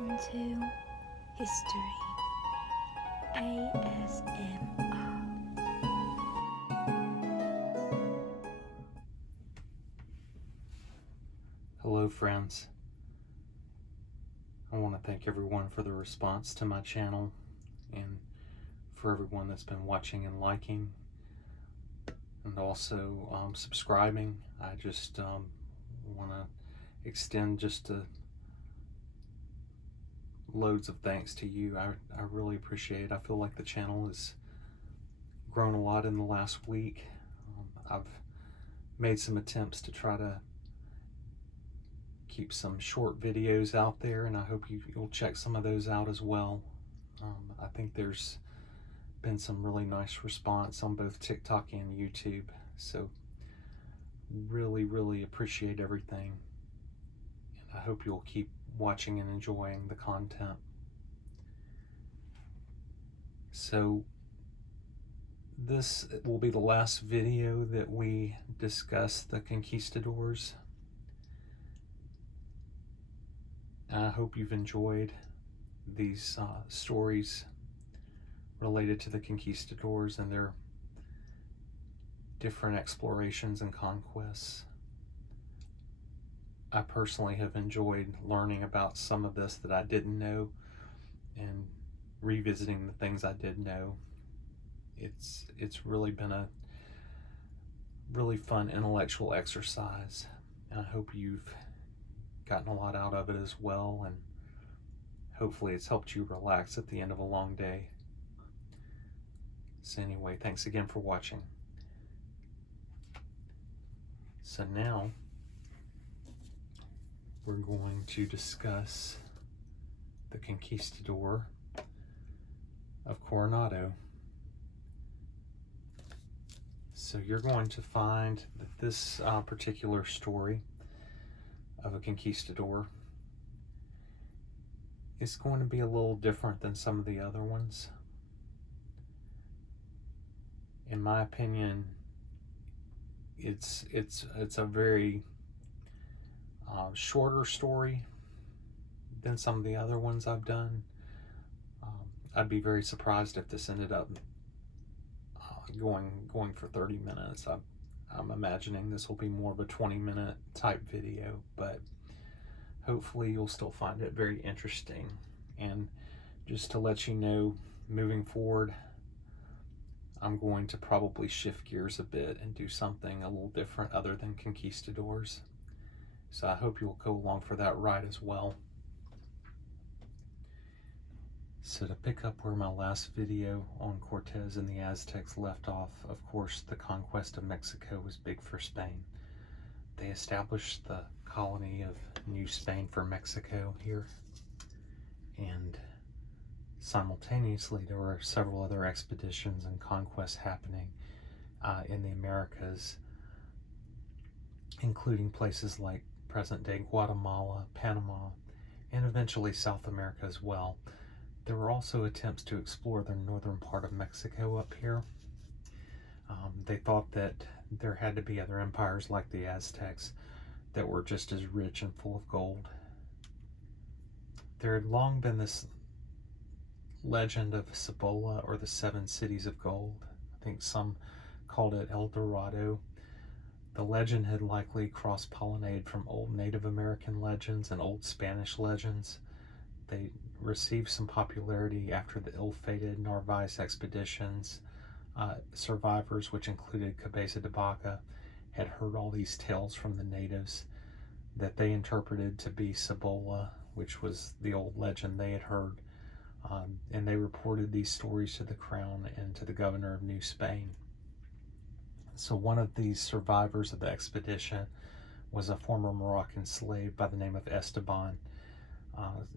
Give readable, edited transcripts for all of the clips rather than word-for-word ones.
into history. ASMR. Hello friends. I want to thank everyone for the response to my channel and for everyone that's been watching and liking and also subscribing. I just want to extend just loads of thanks to you. I really appreciate it. I feel like the channel has grown a lot in the last week. I've made some attempts to try to keep some short videos out there, and I hope you'll check some of those out as well. I think there's been some really nice response on both TikTok and YouTube, so really appreciate everything, and I hope you'll keep watching and enjoying the content. So this will be the last video that we discuss the Conquistadors. I hope you've enjoyed these stories related to the Conquistadors and their different explorations and conquests. I personally have enjoyed learning about some of this that I didn't know and revisiting the things I did know. It's really been a really fun intellectual exercise, and I hope you've gotten a lot out of it as well, and hopefully it's helped you relax at the end of a long day. So anyway, thanks again for watching. So now we're going to discuss the Conquistador of Coronado. So you're going to find that this particular story of a conquistador is going to be a little different than some of the other ones. In my opinion, it's a very shorter story than some of the other ones I've done. I'd be very surprised if this ended up going for 30 minutes. I'm imagining this will be more of a 20-minute type video, but hopefully you'll still find it very interesting. And just to let you know, moving forward, I'm going to probably shift gears a bit and do something a little different other than conquistadors. So I hope you'll go along for that ride as well. So to pick up where my last video on Cortez and the Aztecs left off, of course, the conquest of Mexico was big for Spain. They established the colony of New Spain for Mexico here, and simultaneously there were several other expeditions and conquests happening in the Americas, including places like present-day Guatemala, Panama, and eventually South America as well. There were also attempts to explore the northern part of Mexico up here. They thought that there had to be other empires like the Aztecs that were just as rich and full of gold. There had long been this legend of Cibola, or the 7 cities of gold. I think some called it El Dorado. The legend had likely cross-pollinated from old Native American legends and old Spanish legends. They received some popularity after the ill-fated Narvaez expeditions. Survivors, which included Cabeza de Vaca, had heard all these tales from the natives that they interpreted to be Cibola, which was the old legend they had heard. And they reported these stories to the crown and to the governor of New Spain. So one of these survivors of the expedition was a former Moroccan slave by the name of Esteban.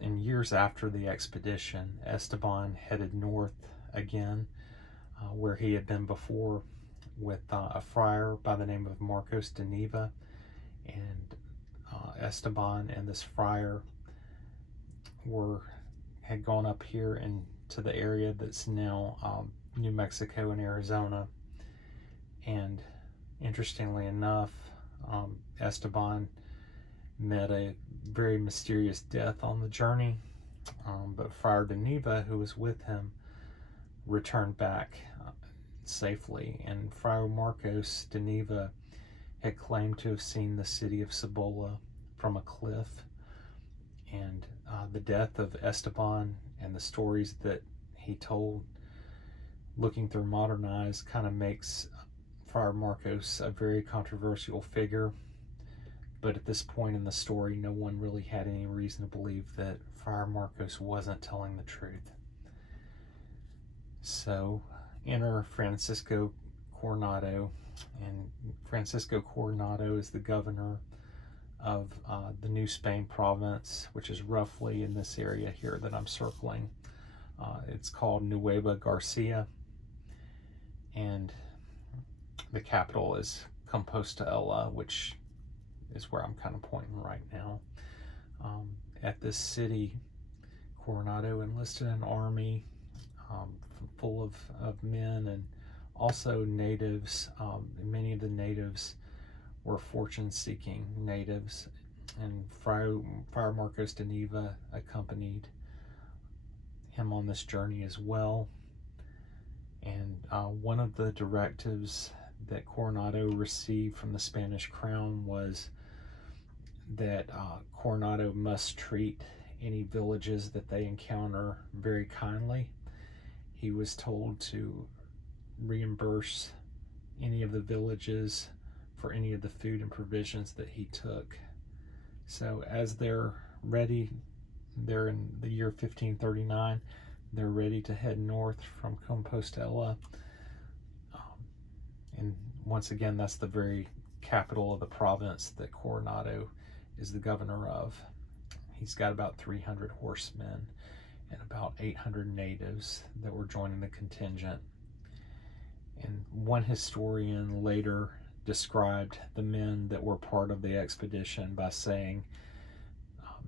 In years after the expedition, Esteban headed north again, where he had been before, with a friar by the name of Marcos de Neva. And Esteban and this friar had gone up here into the area that's now New Mexico and Arizona. And interestingly enough, Esteban met a very mysterious death on the journey. But Friar de Neva, who was with him, returned back safely, and Friar Marcos de Neva had claimed to have seen the city of Cibola from a cliff, and the death of Esteban and the stories that he told, looking through modern eyes, kind of makes Friar Marcos a very controversial figure. But at this point in the story, no one really had any reason to believe that Friar Marcos wasn't telling the truth. So enter Francisco Coronado, and Francisco Coronado is the governor of the New Spain province, which is roughly in this area here that I'm circling. It's called Nueva Garcia, and the capital is Compostela, which is where I'm kind of pointing right now. At this city, Coronado enlisted an army full of men and also natives. Many of the natives were fortune-seeking natives, and Friar Marcos de Neva accompanied him on this journey as well. And one of the directives that Coronado received from the Spanish crown was that Coronado must treat any villages that they encounter very kindly. He was told to reimburse any of the villages for any of the food and provisions that he took. So as they're ready, they're in the year 1539, they're ready to head north from Compostela. And once again, that's the very capital of the province that Coronado is the governor of. He's got about 300 horsemen and about 800 natives that were joining the contingent. And one historian later described the men that were part of the expedition by saying,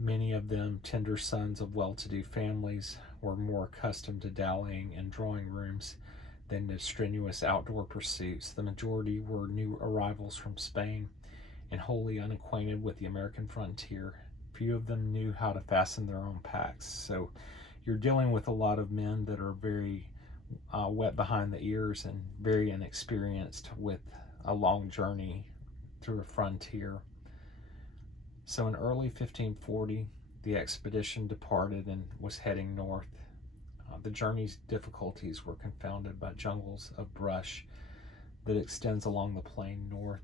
many of them, tender sons of well-to-do families, were more accustomed to dallying in drawing rooms than to strenuous outdoor pursuits. The majority were new arrivals from Spain and wholly unacquainted with the American frontier. Few of them knew how to fasten their own packs. So you're dealing with a lot of men that are very wet behind the ears and very inexperienced with a long journey through a frontier. So in early 1540, the expedition departed and was heading north. The journey's difficulties were confounded by jungles of brush that extends along the plain north.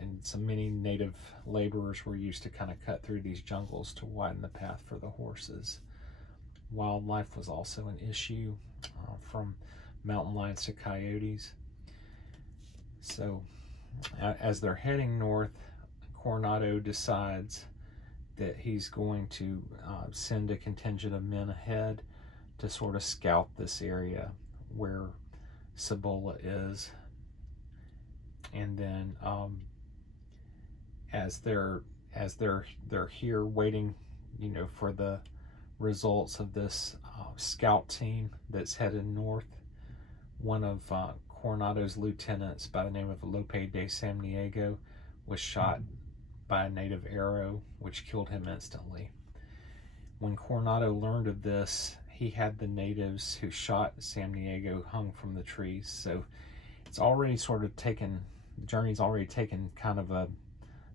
And so many native laborers were used to kind of cut through these jungles to widen the path for the horses. Wildlife was also an issue, from mountain lions to coyotes. So as they're heading north, Coronado decides that he's going to send a contingent of men ahead to sort of scout this area where Cibola is. And then as they're here waiting, for the results of this scout team that's headed north, one of Coronado's lieutenants by the name of Lope de Samaniego was shot by a native arrow, which killed him instantly. When Coronado learned of this, he had the natives who shot Samaniego hung from the trees. So it's already sort of taken, the journey's already taken kind of a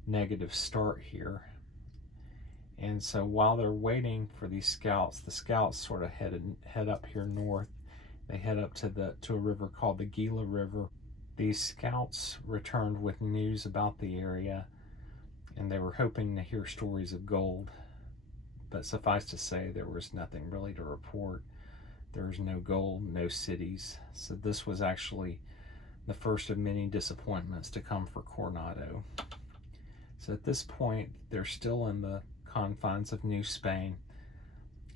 negative start here. And so while they're waiting for these scouts, the scouts sort of head up here north. They head up to a river called the Gila River. These scouts returned with news about the area, and they were hoping to hear stories of gold. But suffice to say, there was nothing really to report. There was no gold, no cities. So this was actually the first of many disappointments to come for Coronado. So at this point, they're still in the confines of New Spain,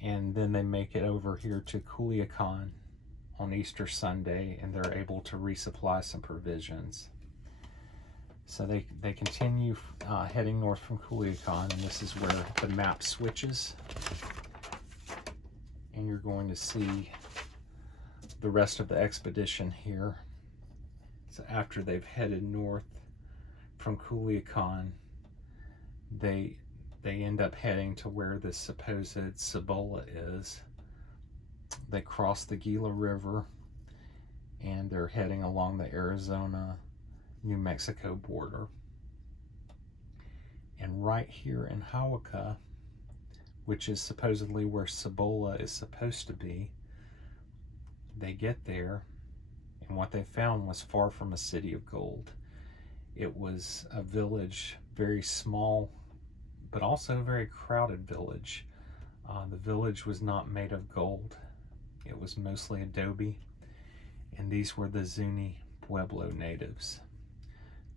and then they make it over here to Culiacan on Easter Sunday, and they're able to resupply some provisions. So they continue heading north from Culiacan, and this is where the map switches. And you're going to see the rest of the expedition here. So after they've headed north from Culiacan, they they end up heading to where this supposed Cibola is. They cross the Gila River and they're heading along the Arizona-New Mexico border. And right here in Hawaka, which is supposedly where Cibola is supposed to be, they get there, and what they found was far from a city of gold. It was a village, very small, but also a very crowded village. The village was not made of gold. It was mostly adobe, and these were the Zuni Pueblo natives.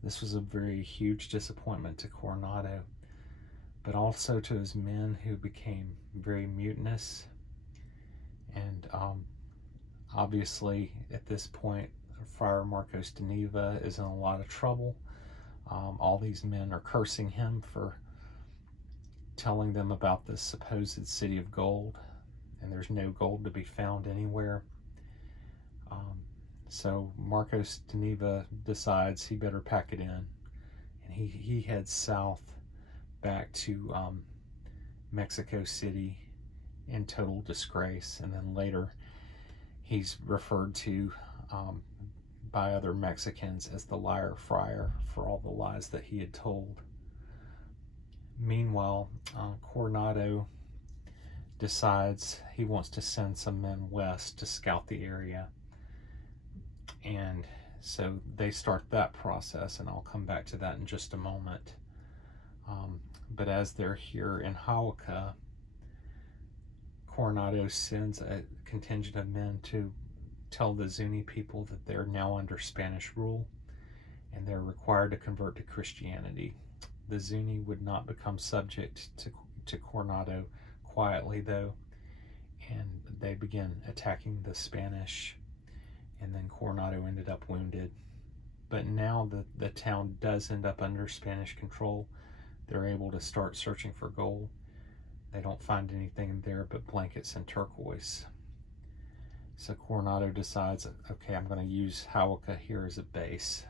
This was a very huge disappointment to Coronado, but also to his men, who became very mutinous. And obviously, at this point, Friar Marcos de Neva is in a lot of trouble. All these men are cursing him for telling them about this supposed city of gold, and there's no gold to be found anywhere. So Marcos de Neva decides he better pack it in, and he heads south back to Mexico City in total disgrace. And then later he's referred to by other Mexicans as the liar friar for all the lies that he had told. Meanwhile, Coronado decides he wants to send some men west to scout the area, and so they start that process, and I'll come back to that in just a moment. But as they're here in Hawaka, Coronado sends a contingent of men to tell the Zuni people that they're now under Spanish rule and they're required to convert to Christianity. The Zuni would not become subject to Coronado quietly, though, and they begin attacking the Spanish, and then Coronado ended up wounded. But now the town does end up under Spanish control. They're able to start searching for gold. They don't find anything in there but blankets and turquoise. So Coronado decides, okay, I'm going to use Hawaka here as a base.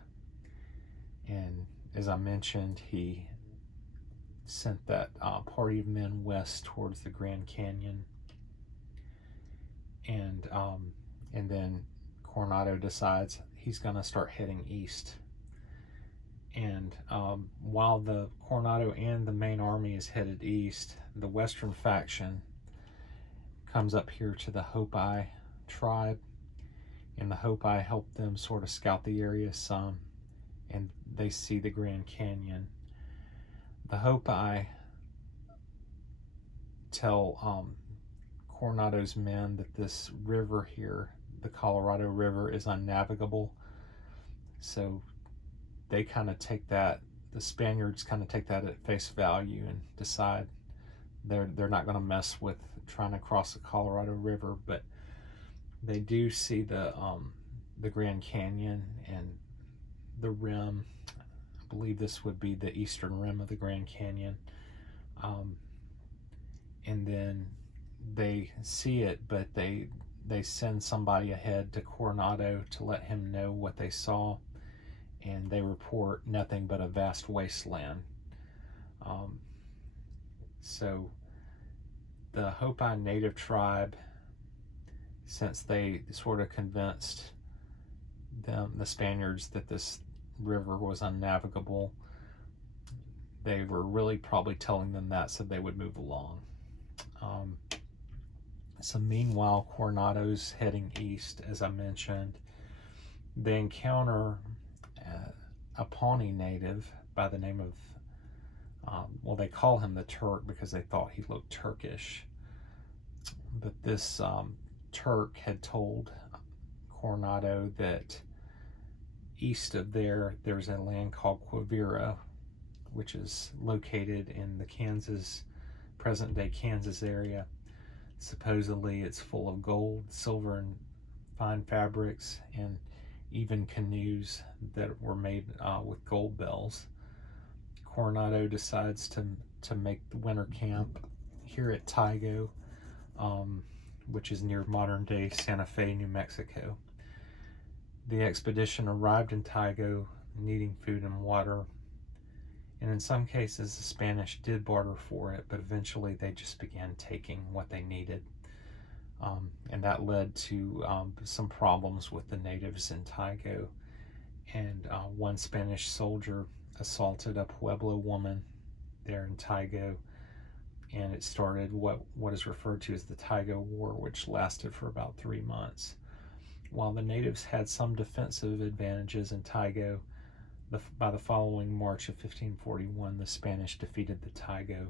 And as I mentioned, he sent that party of men west towards the Grand Canyon. And then Coronado decides he's going to start heading east. And while the Coronado and the main army is headed east, the western faction comes up here to the Hopi tribe, and the Hopi help them sort of scout the area some, and they see the Grand Canyon. The Hopi tell Coronado's men that this river here, the Colorado River, is unnavigable. So they kind of take that, the Spaniards kind of take that at face value and decide they're not going to mess with trying to cross the Colorado River. But they do see the Grand Canyon and the rim. I believe this would be the eastern rim of the Grand Canyon. And then they see it, but they send somebody ahead to Coronado to let him know what they saw, and they report nothing but a vast wasteland. So the Hopi native tribe, since they sort of convinced the Spaniards that this river was unnavigable, they were really probably telling them that so they would move along. So meanwhile, Coronado's heading east, as I mentioned. They encounter a Pawnee native by the name of, well, they call him the Turk because they thought he looked Turkish. But this Turk had told Coronado that east of there's a land called Quivira, which is located in the present-day Kansas area. Supposedly it's full of gold, silver, and fine fabrics, and even canoes that were made with gold bells. Coronado decides to make the winter camp here at Tygo, which is near modern-day Santa Fe, New Mexico. The expedition arrived in Tygo needing food and water, And in some cases, the Spanish did barter for it, but eventually they just began taking what they needed. And that led to some problems with the natives in Tigo. And one Spanish soldier assaulted a Pueblo woman there in Tigo, and it started what is referred to as the Tigo War, which lasted for about 3 months. While the natives had some defensive advantages in Tigo, by the following March of 1541, the Spanish defeated the Tigo.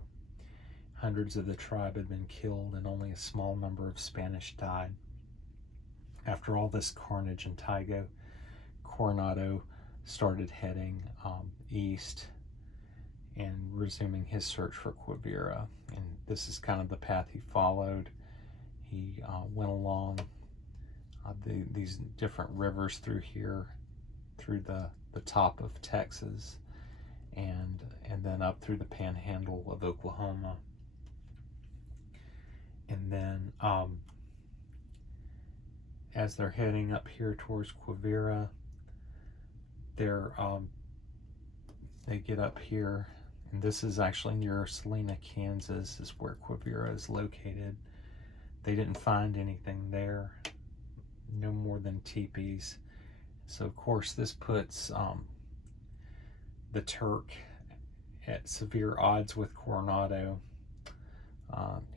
Hundreds of the tribe had been killed, and only a small number of Spanish died. After all this carnage in Tigo, Coronado started heading east and resuming his search for Quivira. And this is kind of the path he followed. He went along these different rivers through here, through the top of Texas, and then up through the panhandle of Oklahoma. And then as they're heading up here towards Quivira, they get up here, and this is actually near Salina, Kansas, is where Quivira is located. They didn't find anything there, no more than teepees. So of course this puts the Turk at severe odds with Coronado.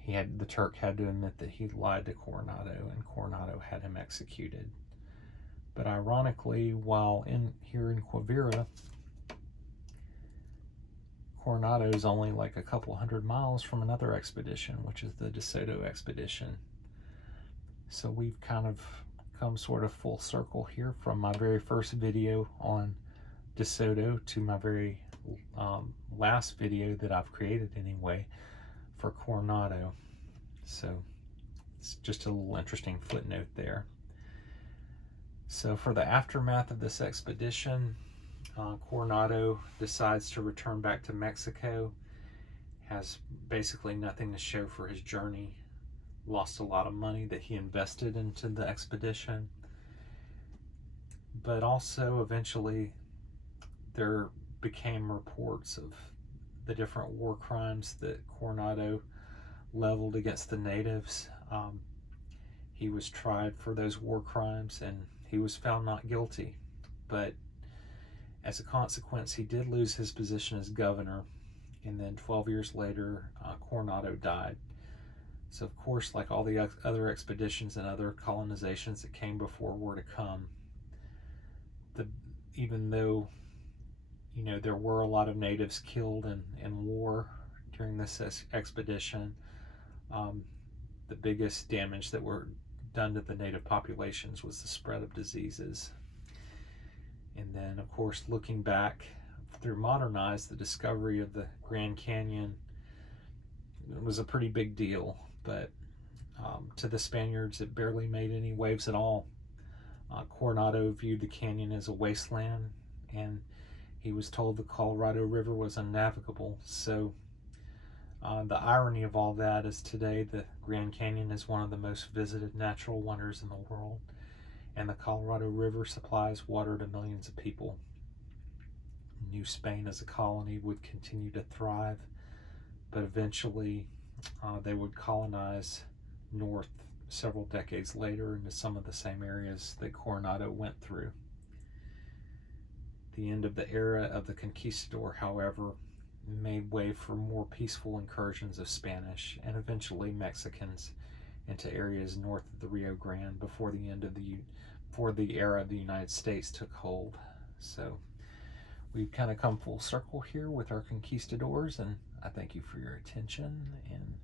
The Turk had to admit that he lied to Coronado, and Coronado had him executed. But ironically, while here in Quivira, Coronado is only like a couple hundred miles from another expedition, which is the DeSoto expedition. So we've kind of come sort of full circle here from my very first video on DeSoto to my very last video that I've created anyway for Coronado. So it's just a little interesting footnote there. So for the aftermath of this expedition, Coronado decides to return back to Mexico, has basically nothing to show for his journey, lost a lot of money that he invested into the expedition, but also eventually there became reports of the different war crimes that Coronado leveled against the natives. He was tried for those war crimes and he was found not guilty, but as a consequence he did lose his position as governor, and then 12 years later Coronado died. So of course, like all the other expeditions and other colonizations that came before were to come, even though there were a lot of natives killed in war during this expedition, the biggest damage that were done to the native populations was the spread of diseases. And then of course, looking back through modern eyes, the discovery of the Grand Canyon was a pretty big deal, but to the Spaniards it barely made any waves at all. Coronado viewed the canyon as a wasteland, and he was told the Colorado River was unnavigable. So the irony of all that is today the Grand Canyon is one of the most visited natural wonders in the world, and the Colorado River supplies water to millions of people. New Spain as a colony would continue to thrive, but eventually they would colonize north several decades later into some of the same areas that Coronado went through. The end of the era of the Conquistador, however, made way for more peaceful incursions of Spanish and eventually Mexicans into areas north of the Rio Grande before the era of the United States took hold. So we've kind of come full circle here with our conquistadors, and I thank you for your attention, and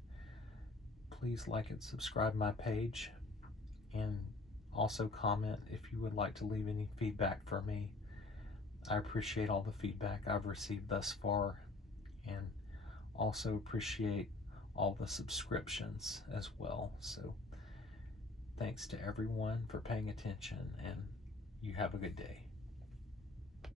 please like and subscribe my page, and also comment if you would like to leave any feedback for me. I appreciate all the feedback I've received thus far, and also appreciate all the subscriptions as well. So thanks to everyone for paying attention, and you have a good day.